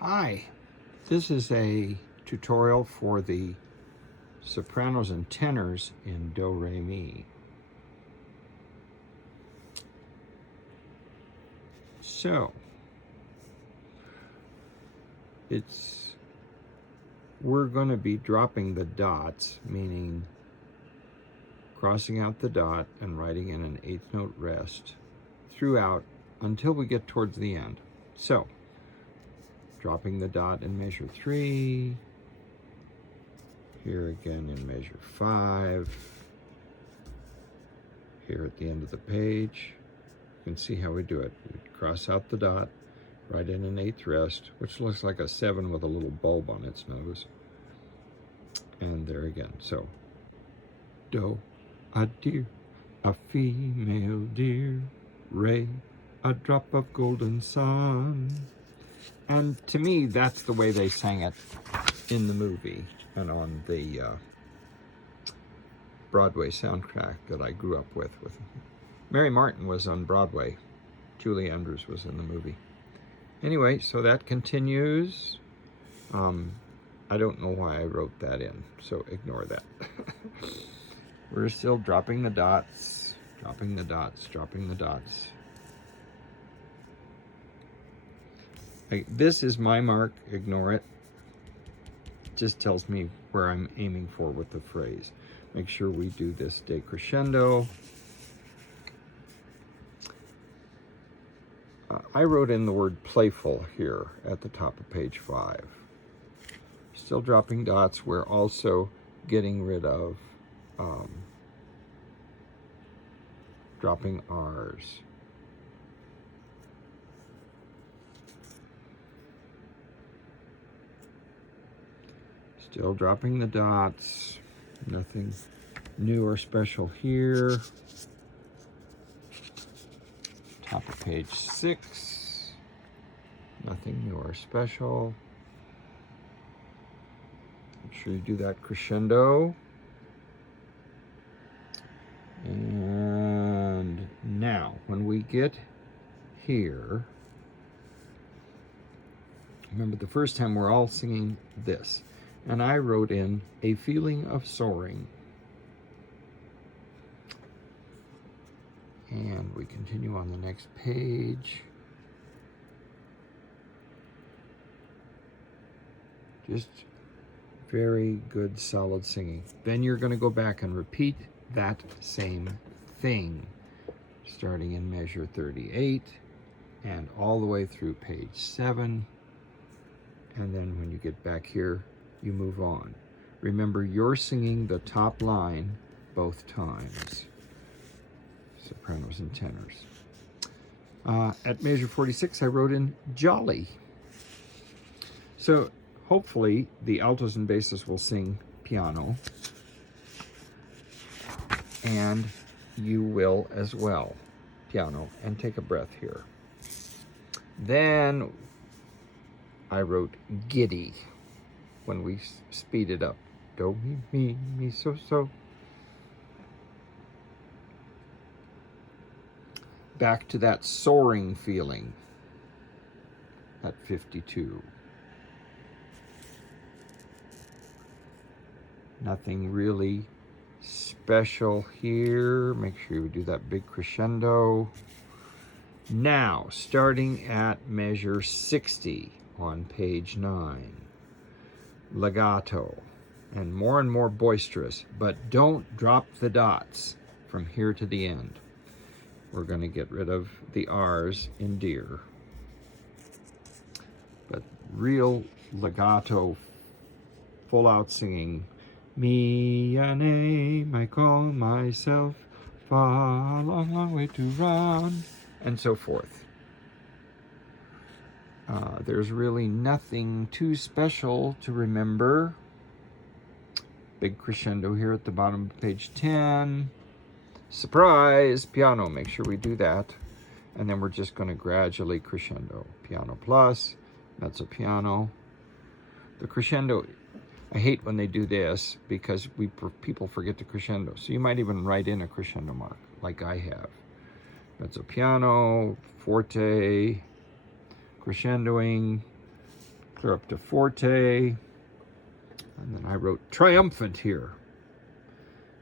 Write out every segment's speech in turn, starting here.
Hi, this is a tutorial for the sopranos and tenors in Do, Re, Mi. So, we're going to be dropping the dots, meaning crossing out the dot and writing in an eighth note rest throughout until we get towards the end. So, dropping the dot in measure 3, here again in measure 5, here at the end of the page. You can see how we do it. We cross out the dot, write in an eighth rest, which looks like a 7 with a little bulb on its nose. And there again. So, do, a deer, a female deer, re, a drop of golden sun. And to me, that's the way they sang it in the movie and on the Broadway soundtrack that I grew up with. Mary Martin was on Broadway. Julie Andrews was in the movie. Anyway, so that continues. I don't know why I wrote that in, so ignore that. We're still dropping the dots, dropping the dots, dropping the dots. This is my mark, ignore it. Just tells me where I'm aiming for with the phrase. Make sure we do this decrescendo. I wrote in the word playful here at the top of page 5. Still dropping dots. We're also getting rid of dropping R's. Still dropping the dots. Nothing new or special here. Top of page 6. Nothing new or special. Make sure you do that crescendo. And now, when we get here, remember the first time we're all singing this. And I wrote in a feeling of soaring. And we continue on the next page. Just very good, solid singing. Then you're going to go back and repeat that same thing, starting in measure 38 and all the way through page 7. And then when you get back here, you move on. Remember, you're singing the top line both times. Sopranos and tenors. At measure 46, I wrote in jolly. So hopefully the altos and basses will sing piano, and you will as well, piano, and take a breath here. Then I wrote giddy when we speed it up. Do, mi, mi, so, so. Back to that soaring feeling at 52. Nothing really special here. Make sure you do that big crescendo. Now, starting at measure 60 on page 9. Legato, and more boisterous, but don't drop the dots from here to the end. We're going to get rid of the R's in deer. But real legato, full out singing. Me a name I call myself, far long way to run, and so forth. There's really nothing too special to remember. Big crescendo here at the bottom of page 10. Surprise, piano, make sure we do that. And then we're just going to gradually crescendo. Piano plus, mezzo piano. The crescendo, I hate when they do this because people forget to crescendo. So you might even write in a crescendo mark, like I have. Mezzo piano, forte, crescendoing, clear up to forte, and then I wrote triumphant here.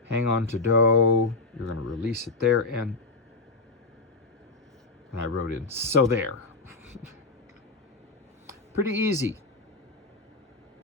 Hang on to do, you're going to release it there, and I wrote in, so there. Pretty easy.